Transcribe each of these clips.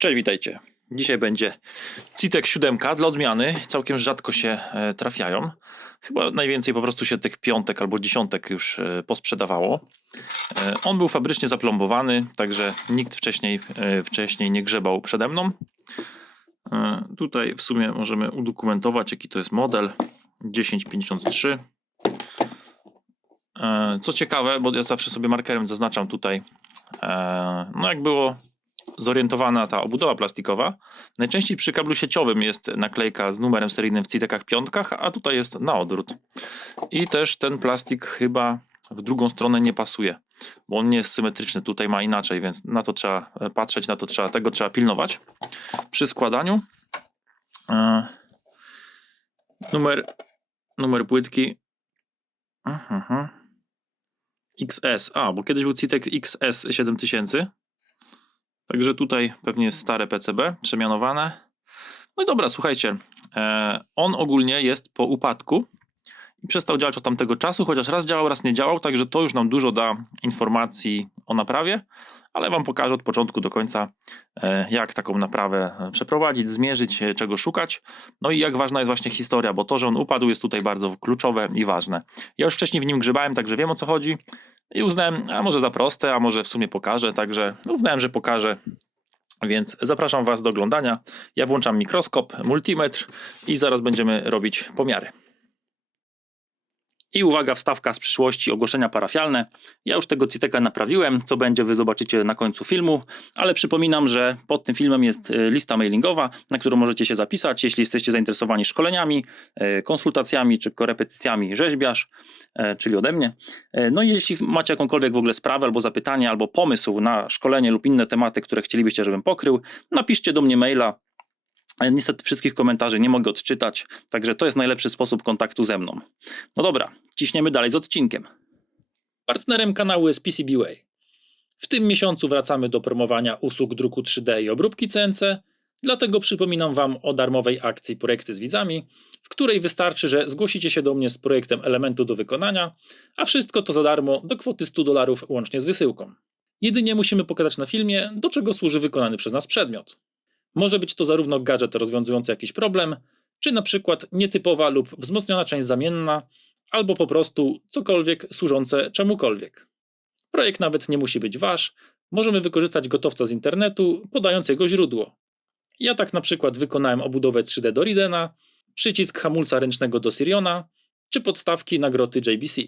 Cześć, witajcie. Dzisiaj będzie CITEK 7 dla odmiany. Całkiem rzadko się trafiają. Chyba najwięcej po prostu się tych piątek albo dziesiątek już posprzedawało. On był fabrycznie zaplombowany, także nikt wcześniej nie grzebał przede mną. Tutaj w sumie możemy udokumentować, jaki to jest model 1053. Co ciekawe, bo ja zawsze sobie markerem zaznaczam tutaj, no jak było zorientowana ta obudowa plastikowa. Najczęściej przy kablu sieciowym jest naklejka z numerem seryjnym w CITEKach piątkach, a tutaj jest na odwrót. I też ten plastik chyba w drugą stronę nie pasuje, bo on nie jest symetryczny, tutaj ma inaczej, więc na to trzeba patrzeć, tego trzeba pilnować. Przy składaniu numer płytki XS, bo kiedyś był CITEK XS 7000. Także tutaj pewnie jest stare PCB, przemianowane. No i dobra, słuchajcie, on ogólnie jest po upadku i przestał działać od tamtego czasu, chociaż raz działał, raz nie działał, także to już nam dużo da informacji o naprawie, ale wam pokażę od początku do końca, jak taką naprawę przeprowadzić, zmierzyć, czego szukać, no i jak ważna jest właśnie historia, bo to, że on upadł, jest tutaj bardzo kluczowe i ważne. Ja już wcześniej w nim grzebałem, także wiem, o co chodzi i uznałem, a może za proste, a może w sumie pokażę, także uznałem, że pokażę. Więc zapraszam was do oglądania. Ja włączam mikroskop, multimetr i zaraz będziemy robić pomiary. I uwaga, wstawka z przyszłości, ogłoszenia parafialne. Ja już tego CITEKa naprawiłem, co będzie wy zobaczycie na końcu filmu, ale przypominam, że pod tym filmem jest lista mailingowa, na którą możecie się zapisać, jeśli jesteście zainteresowani szkoleniami, konsultacjami czy korepetycjami rzeźbiarz, czyli ode mnie. No i jeśli macie jakąkolwiek w ogóle sprawę albo zapytanie, albo pomysł na szkolenie lub inne tematy, które chcielibyście, żebym pokrył, napiszcie do mnie maila. Niestety wszystkich komentarzy nie mogę odczytać, także to jest najlepszy sposób kontaktu ze mną. No dobra, ciśniemy dalej z odcinkiem. Partnerem kanału jest PCBWay. W tym miesiącu wracamy do promowania usług druku 3D i obróbki CNC, dlatego przypominam wam o darmowej akcji Projekty z widzami, w której wystarczy, że zgłosicie się do mnie z projektem elementu do wykonania, a wszystko to za darmo do kwoty $100 łącznie z wysyłką. Jedynie musimy pokazać na filmie, do czego służy wykonany przez nas przedmiot. Może być to zarówno gadżet rozwiązujący jakiś problem, czy na przykład nietypowa lub wzmocniona część zamienna, albo po prostu cokolwiek służące czemukolwiek. Projekt nawet nie musi być wasz, możemy wykorzystać gotowca z internetu, podając jego źródło. Ja tak na przykład wykonałem obudowę 3D do Ridena, przycisk hamulca ręcznego do Siriona, czy podstawki na groty JBC.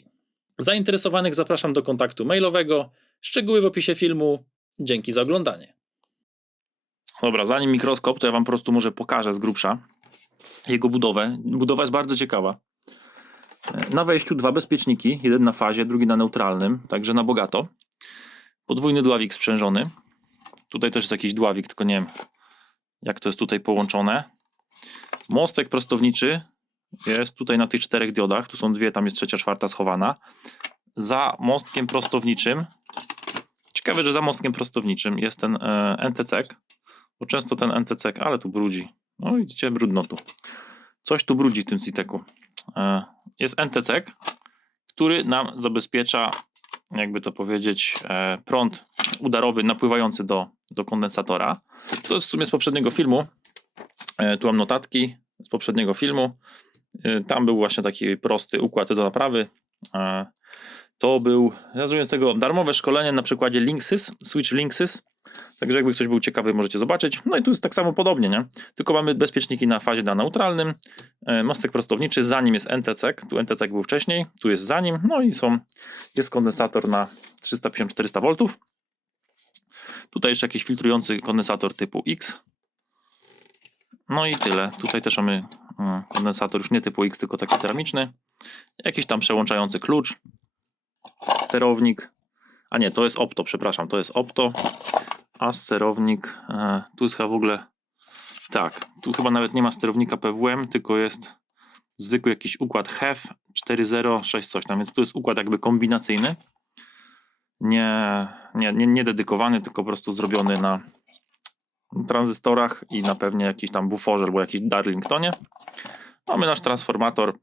Zainteresowanych zapraszam do kontaktu mailowego, szczegóły w opisie filmu. Dzięki za oglądanie. Dobra, zanim mikroskop, to ja wam po prostu może pokażę z grubsza jego budowę. Budowa jest bardzo ciekawa. Na wejściu dwa bezpieczniki, jeden na fazie, drugi na neutralnym, także na bogato. Podwójny dławik sprzężony. Tutaj też jest jakiś dławik, tylko nie wiem jak to jest tutaj połączone. Mostek prostowniczy jest tutaj na tych 4 diodach, tu są dwie, tam jest trzecia, czwarta schowana. Za mostkiem prostowniczym, ciekawe, że za mostkiem prostowniczym jest ten NTCek. Bo często ten NTCek, ale tu brudzi. No widzicie, brudno tu. Coś tu brudzi w tym CITEKu. Jest NTCek, który nam zabezpiecza, jakby to powiedzieć, prąd udarowy napływający do kondensatora. To jest w sumie z poprzedniego filmu. Tu mam notatki z poprzedniego filmu. Tam był właśnie taki prosty układ do naprawy. To był, nazwijmy tego, darmowe szkolenie na przykładzie Linksys, Switch Linksys. Także jakby ktoś był ciekawy, możecie zobaczyć. No i tu jest tak samo podobnie, nie? Tylko mamy bezpieczniki na fazie na neutralnym, mostek prostowniczy, za nim jest NTCek, tu NTCek był wcześniej, tu jest za nim, no i jest kondensator na 350-400 V. Tutaj jeszcze jakiś filtrujący kondensator typu X. No i tyle. Tutaj też mamy kondensator już nie typu X, tylko taki ceramiczny. Jakiś tam przełączający klucz, sterownik, a nie, to jest opto, przepraszam, to jest opto. A sterownik, tu jest chyba w ogóle, tak, tu chyba nawet nie ma sterownika PWM, tylko jest zwykły jakiś układ HEF 4006 coś tam, więc tu jest układ jakby kombinacyjny, nie dedykowany, tylko po prostu zrobiony na tranzystorach i na pewnie jakiś tam buforze albo jakiś Darlingtonie. Mamy nasz transformator,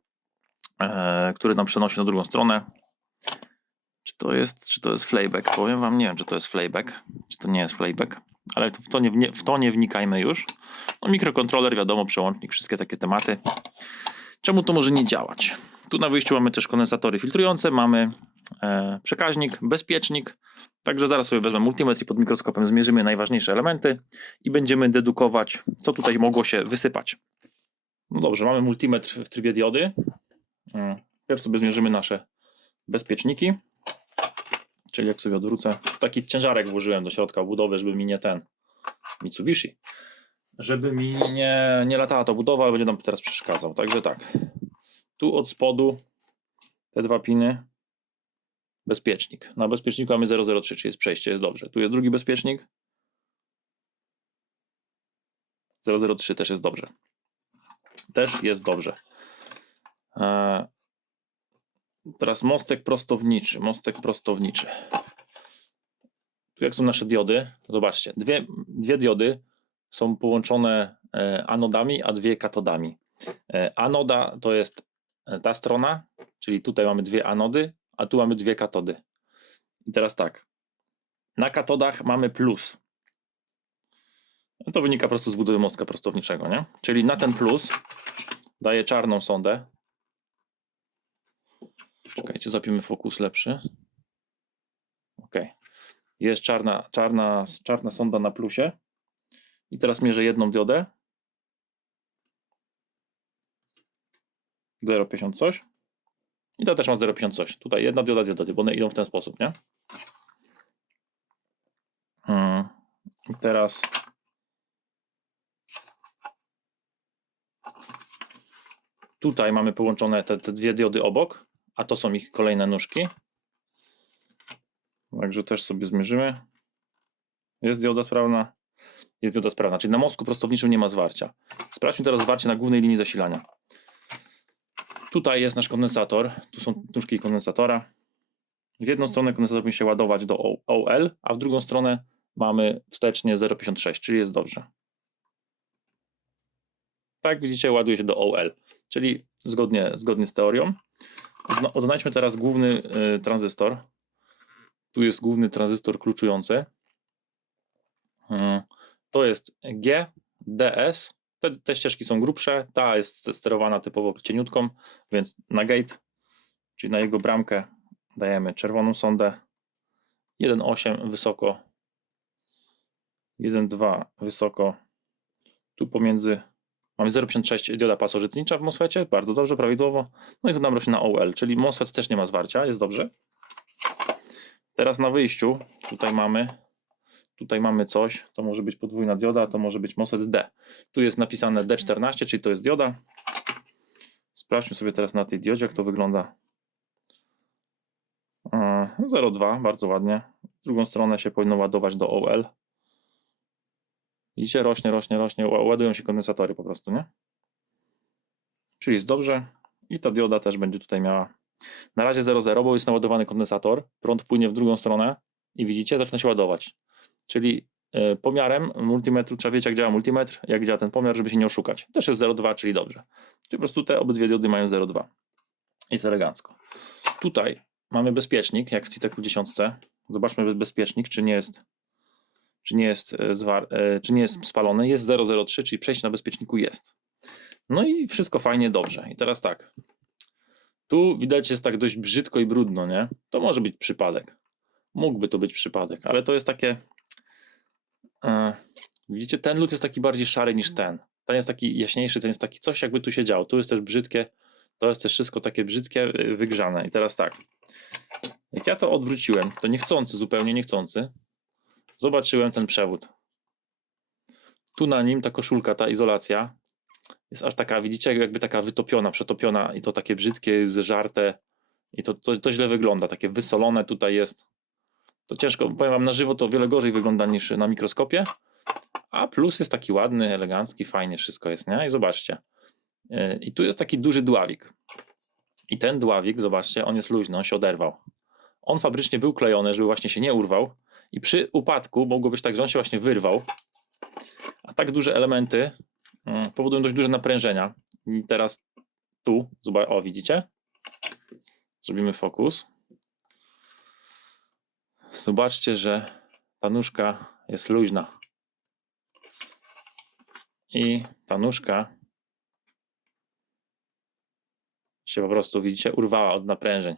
który nam przenosi na drugą stronę. Czy to jest flayback? Powiem wam, nie wiem, czy to jest flayback, czy to nie jest flayback. ale w to nie wnikajmy już. No, mikrokontroler, wiadomo, przełącznik, wszystkie takie tematy. Czemu to może nie działać? Tu na wyjściu mamy też kondensatory filtrujące, mamy przekaźnik, bezpiecznik. Także zaraz sobie wezmę multimetr i pod mikroskopem zmierzymy najważniejsze elementy i będziemy dedukować, co tutaj mogło się wysypać. No dobrze, mamy multimetr w trybie diody. Pierw sobie zmierzymy nasze bezpieczniki. Czyli jak sobie odwrócę, taki ciężarek włożyłem do środka budowy, żeby mi nie ten Mitsubishi, żeby mi nie latała ta budowa, ale będzie nam teraz przeszkadzał. Także tak, tu od spodu te dwa piny, bezpiecznik. Na bezpieczniku mamy 003, czyli jest przejście, jest dobrze. Tu jest drugi bezpiecznik. 003 też jest dobrze. Też jest dobrze. Teraz mostek prostowniczy. Tu jak są nasze diody, zobaczcie, dwie diody są połączone anodami, a dwie katodami. Anoda to jest ta strona, czyli tutaj mamy dwie anody, a tu mamy dwie katody. I teraz tak, na katodach mamy plus. To wynika po prostu z budowy mostka prostowniczego, nie? Czyli na ten plus daje czarną sondę. Czekajcie, zapimy fokus lepszy. Ok. Jest czarna sonda na plusie. I teraz mierzę jedną diodę. 0,50 coś. I ta też ma 0,50 coś. Tutaj jedna dioda, dwie diody, bo one idą w ten sposób, nie? I teraz tutaj mamy połączone te dwie diody obok, a to są ich kolejne nóżki. Także też sobie zmierzymy. Jest dioda sprawna. Jest dioda sprawna, czyli na mostku prostowniczym nie ma zwarcia. Sprawdźmy teraz zwarcie na głównej linii zasilania. Tutaj jest nasz kondensator. Tu są nóżki kondensatora. W jedną stronę kondensator powinien się ładować do OL, a w drugą stronę mamy wstecznie 0,56, czyli jest dobrze. Tak, widzicie, ładuje się do OL, czyli zgodnie z teorią. Odnajdźmy teraz główny tranzystor. Tu jest główny tranzystor kluczujący. To jest G, DS. Te ścieżki są grubsze. Ta jest sterowana typowo cieniutką, więc na gate, czyli na jego bramkę, dajemy czerwoną sondę. 1,8 wysoko. 1,2 wysoko. Tu pomiędzy mamy 0,56 dioda pasożytnicza w MOSFETcie. Bardzo dobrze, prawidłowo. No i tu nam rośnie na OL, czyli MOSFET też nie ma zwarcia. Jest dobrze. Teraz na wyjściu tutaj mamy coś, to może być podwójna dioda, to może być MOSFET D. Tu jest napisane D14, czyli to jest dioda. Sprawdźmy sobie teraz na tej diodzie, jak to wygląda. 0,2, bardzo ładnie. W drugą stronę się powinno ładować do OL. Widzicie, rośnie, ładują się kondensatory po prostu, nie? Czyli jest dobrze. I ta dioda też będzie tutaj miała. Na razie 0,0, bo jest naładowany kondensator. Prąd płynie w drugą stronę i widzicie, zaczyna się ładować. Czyli pomiarem multimetru trzeba wiedzieć, jak działa multimetr, jak działa ten pomiar, żeby się nie oszukać. Też jest 0,2, czyli dobrze. Czyli po prostu te obydwie diody mają 0,2. Jest elegancko. Tutaj mamy bezpiecznik, jak w CITEC-u 10. Zobaczmy bezpiecznik, czy nie jest spalony. Jest 0,03, czyli przejście na bezpieczniku jest. No i wszystko fajnie, dobrze. I teraz tak. Tu widać jest tak dość brzydko i brudno, nie? To może być przypadek. Mógłby to być przypadek, ale to jest takie... widzicie, ten lód jest taki bardziej szary niż ten. Ten jest taki jaśniejszy, ten jest taki coś jakby tu się działo. Tu jest też brzydkie, to jest też wszystko takie brzydkie, wygrzane. I teraz tak. Jak ja to odwróciłem, to niechcący, zupełnie niechcący, zobaczyłem ten przewód. Tu na nim ta koszulka, ta izolacja jest aż taka, widzicie, jakby taka wytopiona, przetopiona i to takie brzydkie, zeżarte i to źle wygląda, takie wysolone tutaj jest. To ciężko, powiem wam, na żywo to o wiele gorzej wygląda niż na mikroskopie, a plus jest taki ładny, elegancki, fajnie wszystko jest, nie? I zobaczcie. I tu jest taki duży dławik. I ten dławik, zobaczcie, on jest luźny, on się oderwał. On fabrycznie był klejony, żeby właśnie się nie urwał i przy upadku mogło być tak, że on się właśnie wyrwał. A tak duże elementy powodują dość duże naprężenia. I teraz tu, zobacz, o widzicie? Zrobimy fokus. Zobaczcie, że ta nóżka jest luźna. i ta nóżka się po prostu, widzicie, urwała od naprężeń.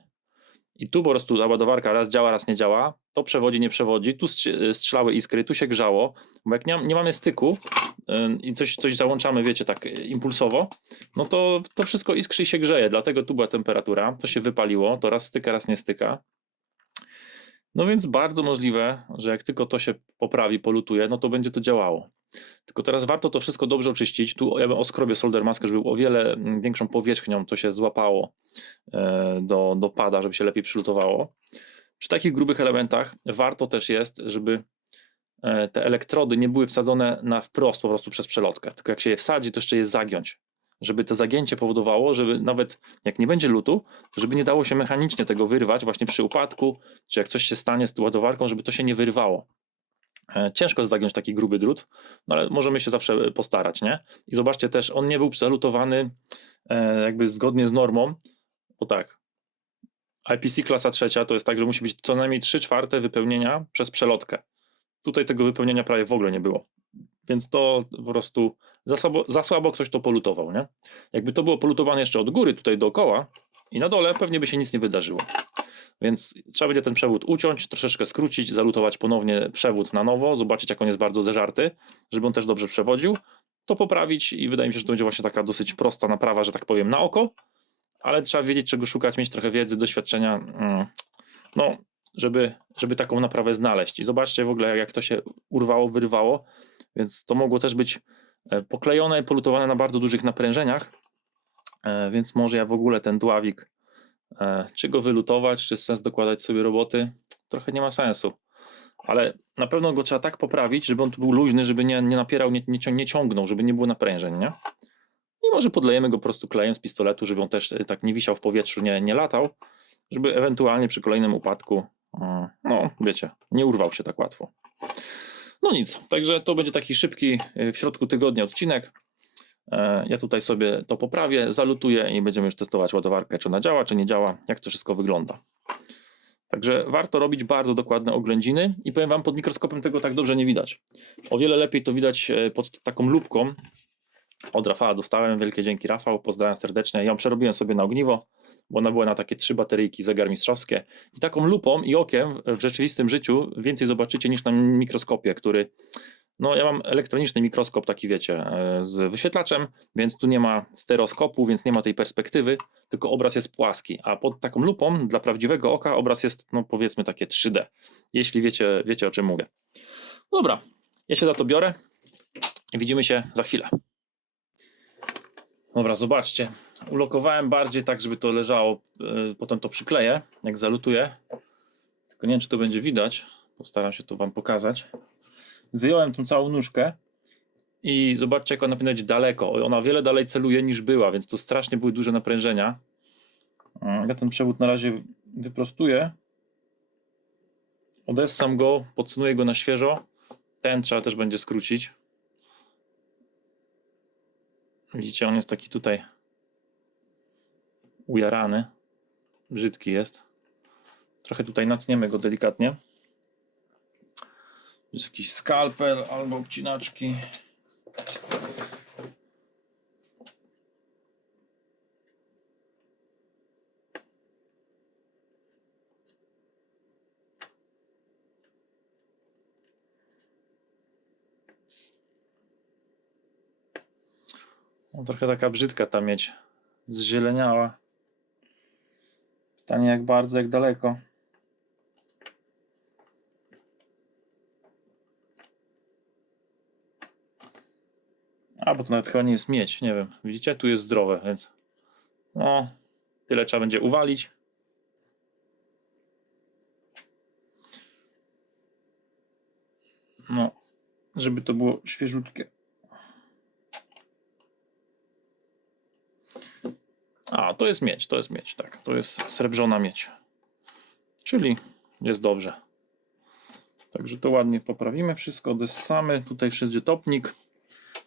I tu po prostu ta ładowarka raz działa, raz nie działa. To przewodzi, nie przewodzi. Tu strzelały iskry, tu się grzało. Bo jak nie mamy styku i coś załączamy, wiecie, tak impulsowo, no to wszystko iskrzy i się grzeje. Dlatego tu była temperatura. To się wypaliło. To raz styka, raz nie styka. No więc bardzo możliwe, że jak tylko to się poprawi, polutuje, no to będzie to działało. Tylko teraz warto to wszystko dobrze oczyścić. Tu ja oskrobię solder maskę, żeby o wiele większą powierzchnią to się złapało do pada, żeby się lepiej przylutowało. Przy takich grubych elementach warto też jest, żeby te elektrody nie były wsadzone na wprost po prostu przez przelotkę. Tylko jak się je wsadzi, to jeszcze je zagiąć. Żeby to zagięcie powodowało, żeby nawet jak nie będzie lutu, żeby nie dało się mechanicznie tego wyrwać właśnie przy upadku, czy jak coś się stanie z tą ładowarką, żeby to się nie wyrwało. Ciężko zagiąć taki gruby drut, no ale możemy się zawsze postarać, nie? I zobaczcie też, on nie był przelutowany jakby zgodnie z normą, bo tak, IPC klasa 3 to jest tak, że musi być co najmniej 3/4 wypełnienia przez przelotkę. Tutaj tego wypełnienia prawie w ogóle nie było. Więc to po prostu za słabo ktoś to polutował, nie? Jakby to było polutowane jeszcze od góry tutaj dookoła i na dole, pewnie by się nic nie wydarzyło. Więc trzeba będzie ten przewód uciąć, troszeczkę skrócić, zalutować ponownie przewód na nowo, zobaczyć jak on jest bardzo zeżarty, żeby on też dobrze przewodził, to poprawić i wydaje mi się, że to będzie właśnie taka dosyć prosta naprawa, że tak powiem, na oko, ale trzeba wiedzieć czego szukać, mieć trochę wiedzy, doświadczenia, no, żeby taką naprawę znaleźć. I zobaczcie w ogóle jak to się urwało, wyrwało, więc to mogło też być poklejone i polutowane na bardzo dużych naprężeniach, więc może ja w ogóle ten dławik, czy go wylutować, czy jest sens dokładać sobie roboty, trochę nie ma sensu. Ale na pewno go trzeba tak poprawić, żeby on tu był luźny, żeby nie napierał, nie ciągnął, żeby nie było naprężeń, nie? I może podlejemy go po prostu klejem z pistoletu, żeby on też tak nie wisiał w powietrzu, nie latał, żeby ewentualnie przy kolejnym upadku, no wiecie, nie urwał się tak łatwo. No nic, także to będzie taki szybki w środku tygodnia odcinek. Ja tutaj sobie to poprawię, zalutuję i będziemy już testować ładowarkę, czy ona działa, czy nie działa, jak to wszystko wygląda. Także warto robić bardzo dokładne oględziny i powiem wam, pod mikroskopem tego tak dobrze nie widać. O wiele lepiej to widać pod taką lupką. Od Rafała dostałem, wielkie dzięki Rafał, pozdrawiam serdecznie. Ją przerobiłem sobie na ogniwo, bo ona była na takie 3 bateryjki zegarmistrzowskie. I taką lupą i okiem w rzeczywistym życiu więcej zobaczycie niż na mikroskopie, który... No ja mam elektroniczny mikroskop taki wiecie, z wyświetlaczem, więc tu nie ma stereoskopu, więc nie ma tej perspektywy, tylko obraz jest płaski, a pod taką lupą dla prawdziwego oka obraz jest no powiedzmy takie 3D, jeśli wiecie o czym mówię. Dobra, ja się za to biorę i widzimy się za chwilę. Dobra, zobaczcie, ulokowałem bardziej tak, żeby to leżało, potem to przykleję, jak zalutuję, tylko nie wiem czy to będzie widać, postaram się to wam pokazać. Wyjąłem tą całą nóżkę i zobaczcie jak ona powinna być daleko. Ona o wiele dalej celuje niż była, więc to strasznie były duże naprężenia. Ja ten przewód na razie wyprostuję. Odessam go, podsunuję go na świeżo. Ten trzeba też będzie skrócić. Widzicie, on jest taki tutaj ujarany. Brzydki jest. Trochę tutaj natniemy go delikatnie. Jest jakiś skalpel albo obcinaczki. No, trochę taka brzydka ta miedź. Zzieleniała. Pytanie jak bardzo, jak daleko. A, bo to nawet chyba nie jest miedź, nie wiem. Widzicie? Tu jest zdrowe, więc no, tyle trzeba będzie uwalić. No, żeby to było świeżutkie. A, to jest miedź, tak. To jest srebrzona miedź. Czyli jest dobrze. Także to ładnie poprawimy wszystko, odessamy. Tutaj wszędzie topnik.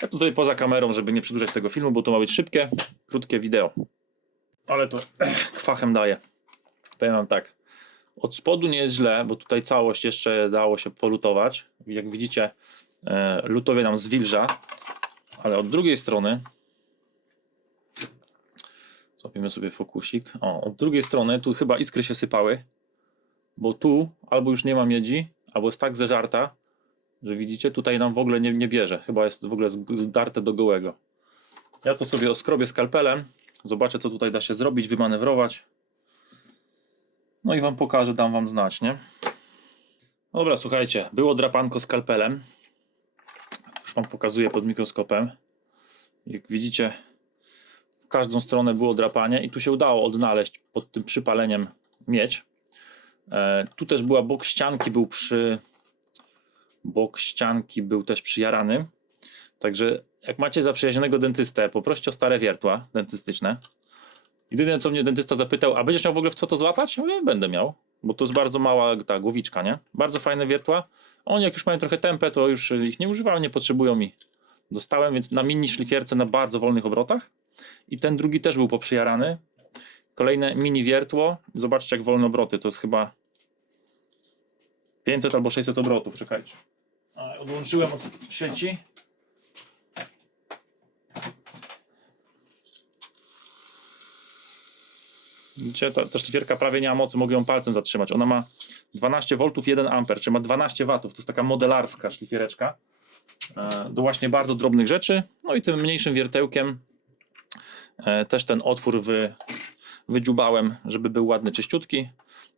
Ja tutaj poza kamerą, żeby nie przedłużać tego filmu, bo to ma być szybkie, krótkie wideo. Ale to kwachem daje. Powiem wam tak. Od spodu nie jest źle, bo tutaj całość jeszcze dało się polutować. Jak widzicie, lutowie nam zwilża. Ale od drugiej strony, złapiemy sobie fokusik, od drugiej strony tu chyba iskry się sypały, bo tu albo już nie ma miedzi, albo jest tak zeżarta, że widzicie, tutaj nam w ogóle nie bierze. Chyba jest w ogóle zdarte do gołego. Ja to sobie oskrobię skalpelem, zobaczę co tutaj da się zrobić, wymanewrować. No i wam pokażę, dam wam znać, nie? Dobra, słuchajcie, było drapanko skalpelem. Już wam pokazuję pod mikroskopem. Jak widzicie, w każdą stronę było drapanie i tu się udało odnaleźć pod tym przypaleniem miedź. Tu też była bok ścianki był też przyjarany. Także jak macie zaprzyjaźnionego dentystę, poproście o stare wiertła dentystyczne. Jedyne co mnie dentysta zapytał, a będziesz miał w ogóle w co to złapać? Ja mówię, będę miał, bo to jest bardzo mała ta głowiczka, nie? Bardzo fajne wiertła. Oni jak już mają trochę tempę, to już ich nie używałem, nie potrzebują mi. Dostałem, więc na mini szlifierce na bardzo wolnych obrotach. I ten drugi też był poprzyjarany. Kolejne mini wiertło. Zobaczcie jak wolne obroty, to jest chyba 500 albo 600 obrotów, czekajcie. Odłączyłem od sieci. Widzicie, ta szlifierka prawie nie ma mocy, mogę ją palcem zatrzymać. Ona ma 12 V, 1 A, czyli ma 12 W. To jest taka modelarska szlifiereczka do właśnie bardzo drobnych rzeczy. No i tym mniejszym wiertełkiem też ten otwór wydziubałem, żeby był ładny, czyściutki.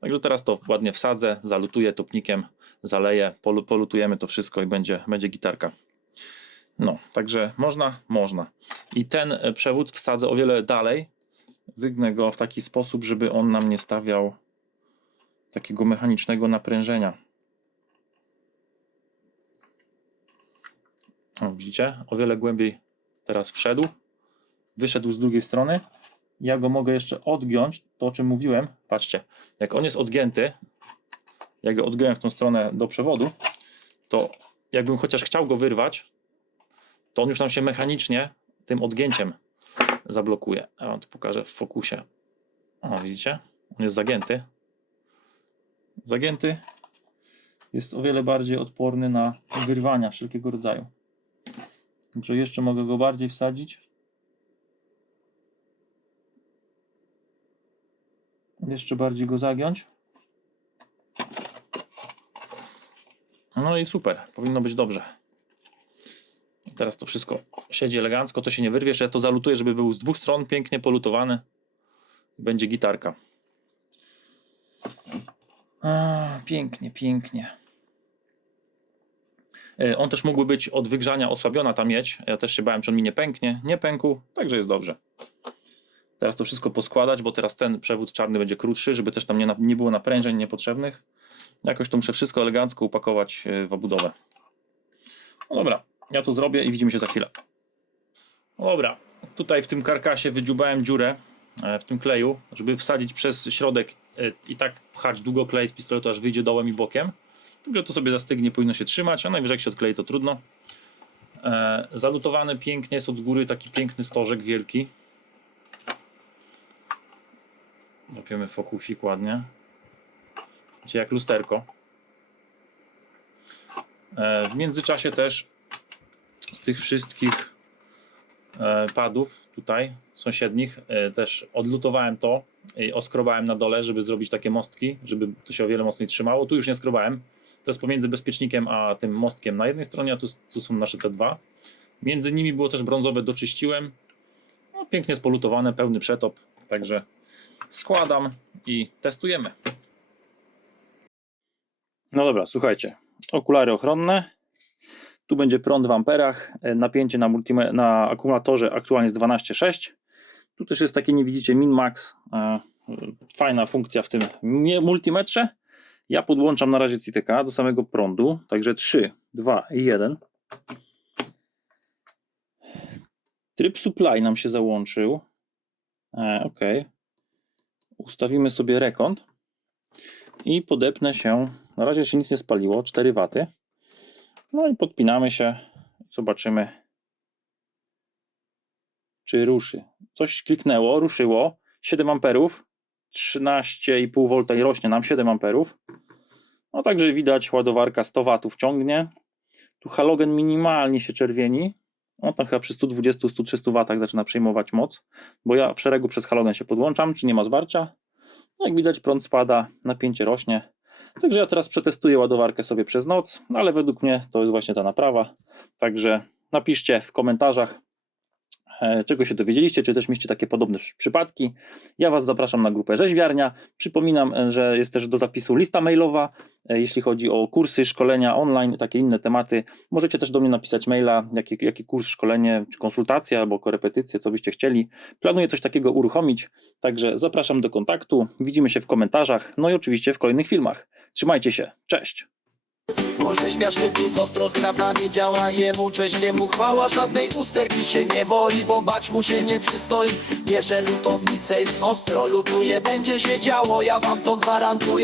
Także teraz to ładnie wsadzę, zalutuję topnikiem, zaleję, polutujemy to wszystko i będzie gitarka. No, także można. I ten przewód wsadzę o wiele dalej. Wygnę go w taki sposób, żeby on nam nie stawiał takiego mechanicznego naprężenia. O, widzicie? O wiele głębiej teraz wszedł. Wyszedł z drugiej strony. Ja go mogę jeszcze odgiąć, to o czym mówiłem. Patrzcie, jak on jest odgięty, jak go odgiąłem w tą stronę do przewodu, to jakbym chociaż chciał go wyrwać, to on już nam się mechanicznie tym odgięciem zablokuje. Ja wam to pokażę w fokusie. O, widzicie? On jest zagięty. Zagięty jest o wiele bardziej odporny na wyrwania wszelkiego rodzaju. Także jeszcze mogę go bardziej wsadzić. Jeszcze bardziej go zagiąć. No i super, powinno być dobrze. Teraz to wszystko siedzi elegancko, to się nie wyrwie, jeszcze ja to zalutuję, żeby był z dwóch stron pięknie polutowany. Będzie gitarka. Pięknie. On też mógłby być od wygrzania osłabiona ta miedź. Ja też się bałem, czy on mi nie pęknie. Nie pękł, także jest dobrze. Teraz to wszystko poskładać, bo teraz ten przewód czarny będzie krótszy, żeby też tam nie było naprężeń niepotrzebnych. Jakoś to muszę wszystko elegancko upakować w obudowę. No dobra, ja to zrobię i widzimy się za chwilę. Dobra, tutaj w tym karkasie wydziubałem dziurę w tym kleju, żeby wsadzić przez środek i tak pchać długo klej z pistoletu, aż wyjdzie dołem i bokiem. Także to sobie zastygnie, powinno się trzymać, a najwyżej jak się odklei, to trudno. Zalutowany pięknie jest od góry taki piękny stożek wielki. Łapiemy fokusik ładnie. Wiecie, jak lusterko. W międzyczasie też z tych wszystkich padów tutaj sąsiednich też odlutowałem to i oskrobałem na dole, żeby zrobić takie mostki, żeby to się o wiele mocniej trzymało. Tu już nie skrobałem. To jest pomiędzy bezpiecznikiem a tym mostkiem na jednej stronie, a tu są nasze te dwa. Między nimi było też brązowe, doczyściłem. No, pięknie spolutowane, pełny przetop. Także składam i testujemy. No dobra, słuchajcie. Okulary ochronne. Tu będzie prąd w amperach. Napięcie na akumulatorze aktualnie jest 12,6. Tu też jest takie, nie widzicie, min-max. Fajna funkcja w tym multimetrze. Ja podłączam na razie CTK do samego prądu. Także 3, 2 i 1. Tryb supply nam się załączył. OK. Ustawimy sobie rekont. I podepnę się. Na razie się nic nie spaliło. 4 W. No i podpinamy się. Zobaczymy, czy ruszy. Coś kliknęło, ruszyło. 7 amperów. 13,5 V i rośnie nam 7 amperów. No także widać, ładowarka 100 W ciągnie. Tu halogen minimalnie się czerwieni. On tam chyba przy 120-130 W zaczyna przejmować moc, bo ja w szeregu przez halogen się podłączam, czy nie ma zwarcia. No jak widać, prąd spada, napięcie rośnie. Także ja teraz przetestuję ładowarkę sobie przez noc, ale według mnie to jest właśnie ta naprawa. Także napiszcie w komentarzach, czego się dowiedzieliście, czy też mieliście takie podobne przypadki. Ja Was zapraszam na grupę Rzeźbiarnia. Przypominam, że jest też do zapisu lista mailowa, jeśli chodzi o kursy, szkolenia online, takie inne tematy. Możecie też do mnie napisać maila, jaki kurs, szkolenie, czy konsultacja, albo korepetycje, co byście chcieli. Planuję coś takiego uruchomić, także zapraszam do kontaktu. Widzimy się w komentarzach, no i oczywiście w kolejnych filmach. Trzymajcie się, cześć! Może śmiać lubi z ostro skradami, działa jemu, cześć jemu chwała. Żadnej usterki się nie boi, bo bać mu się nie przystoi. Bierze lutownicę i ostro lutuje, będzie się działo, ja wam to gwarantuję.